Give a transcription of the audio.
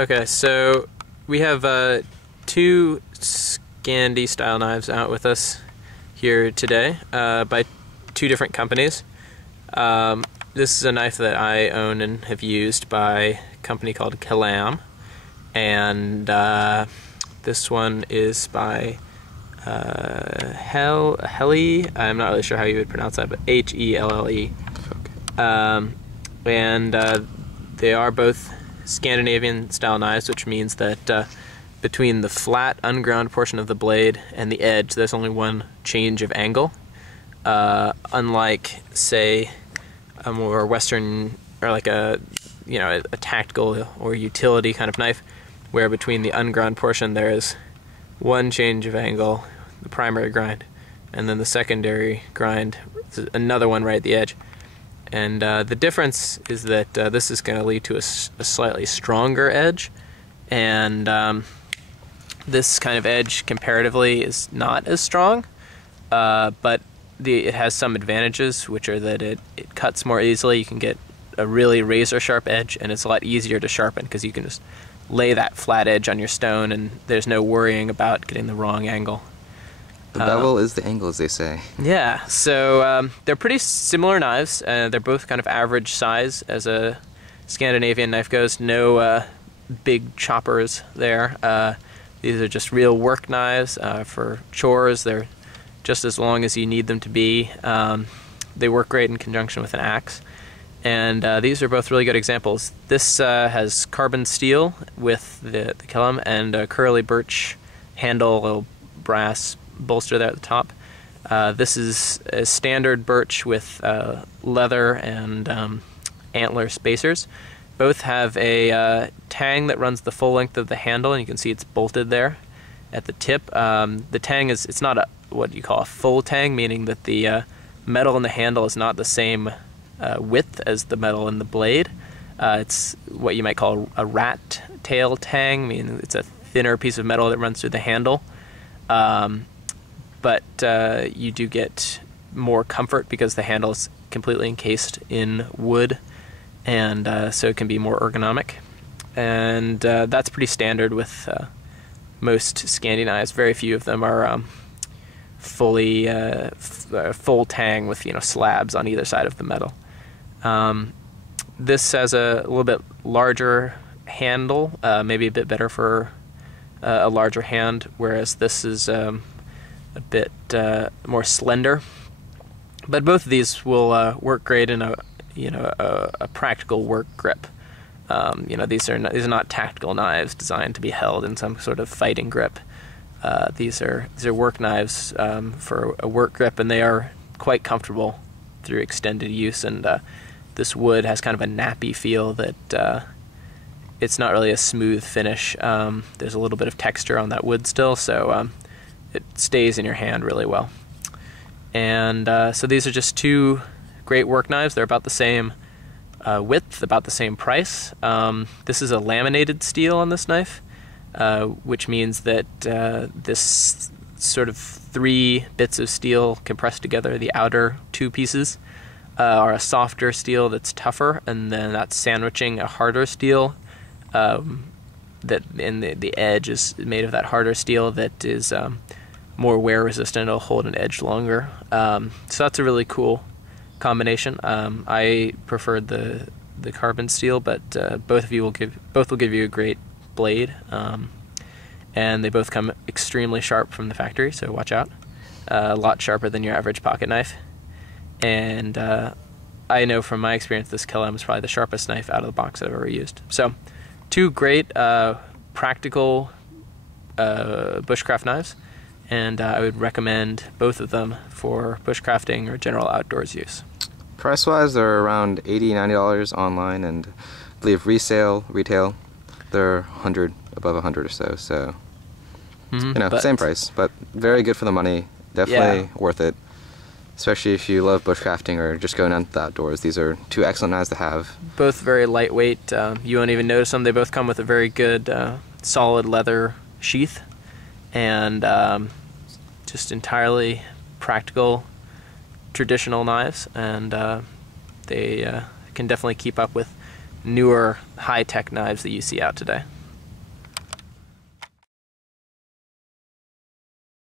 Okay, so we have two Scandi style knives out with us here today by two different companies. This is a knife that I own and have used by a company called Kellam, and this one is by Helle. I'm not really sure how you would pronounce that, but Helle. And they are both Scandinavian style knives, which means that between the flat, unground portion of the blade and the edge, there's only one change of angle. Unlike, say, a more Western, or like a tactical or utility kind of knife, where between the unground portion there is one change of angle, the primary grind, and then the secondary grind, another one right at the edge. And the difference is that this is going to lead to a slightly stronger edge, and this kind of edge comparatively is not as strong, but it has some advantages, which are that it cuts more easily. You can get a really razor sharp edge, and it's a lot easier to sharpen because you can just lay that flat edge on your stone and there's no worrying about getting the wrong angle. The bevel is the angle, as they say. Yeah, so they're pretty similar knives. They're both kind of average size as a Scandinavian knife goes. No big choppers there. These are just real work knives for chores. They're just as long as you need them to be. They work great in conjunction with an axe. And these are both really good examples. This has carbon steel with the Kellam, and a curly birch handle, a little brass bolster there at the top. This is a standard birch with leather and antler spacers. Both have a tang that runs the full length of the handle, and you can see it's bolted there at the tip. The tang it's not what you call a full tang, meaning that the metal in the handle is not the same width as the metal in the blade. It's what you might call a rat tail tang, meaning it's a thinner piece of metal that runs through the handle. But you do get more comfort because the handle is completely encased in wood, and so it can be more ergonomic. And that's pretty standard with most Scandi knives. Very few of them are fully full tang with slabs on either side of the metal. This has a little bit larger handle, maybe a bit better for a larger hand, whereas this is a bit more slender. But both of these will work great in a practical work grip. These are not tactical knives designed to be held in some sort of fighting grip. These are work knives for a work grip, and they are quite comfortable through extended use. And this wood has kind of a nappy feel that it's not really a smooth finish. There's a little bit of texture on that wood still, so it stays in your hand really well. And so these are just two great work knives. They're about the same width, about the same price. This is a laminated steel on this knife, which means that this sort of 3 bits of steel compressed together, the outer 2 pieces, are a softer steel that's tougher, and then that's sandwiching a harder steel that in the edge is made of that harder steel that is more wear resistant. It'll hold an edge longer. So that's a really cool combination. I preferred the carbon steel, but both will give you a great blade, and they both come extremely sharp from the factory, so watch out. A lot sharper than your average pocket knife. And I know from my experience this Kellam is probably the sharpest knife out of the box I've ever used. So two great practical bushcraft knives, and I would recommend both of them for bushcrafting or general outdoors use. Price-wise, they're around $80, $90 online, and I believe retail, they're above 100 or so. So same price, but very good for the money. Definitely worth it, especially if you love bushcrafting or just going out the outdoors. These are two excellent knives to have. Both very lightweight. You won't even notice them. They both come with a very good solid leather sheath, and just entirely practical, traditional knives, and they can definitely keep up with newer high-tech knives that you see out today.